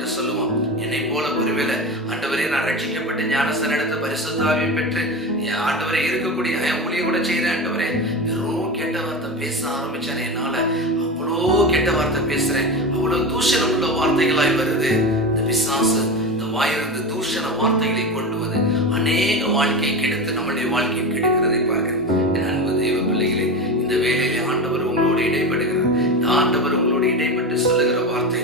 ஆண்டவர்கிட்ட சொல்லுவோம். என்னை போல ஒருவேளை ஆண்டவரே நான் ரட்சிக்கப்பட்டு ஞானஸ்தானம் எடுத்து பரிசுத்த ஆவியை பெற்று ஆண்டவரே இருக்கக்கூடிய ஊழியம் கூட செய்யறேன் ஆண்டவரே, வெறும் கெட்ட வார்த்தை பேச ஆரம்பிச்சேன். என்னால அவ்வளோ கெட்ட வார்த்தை பேசுறேன், அவ்வளவு தூஷணம் உள்ள வார்த்தைகளாய் வருது. இந்த பிசாசு இந்த வாயிலிருந்து தூஷண வார்த்தைகளை கொண்டு வந்து அநேக வாழ்க்கையை கெடுத்து நம்முடைய வாழ்க்கையை கெடுக்கிறதை பார்க்கிறேன். என் அன்பு தெய்வ பிள்ளைகளே, இந்த வேலையிலே ஆண்டவர் உங்களோடு இடைப்படுகிறார். இந்த ஆண்டவர் உங்களோடு இடைப்பட்டு சொல்லுகிற வார்த்தை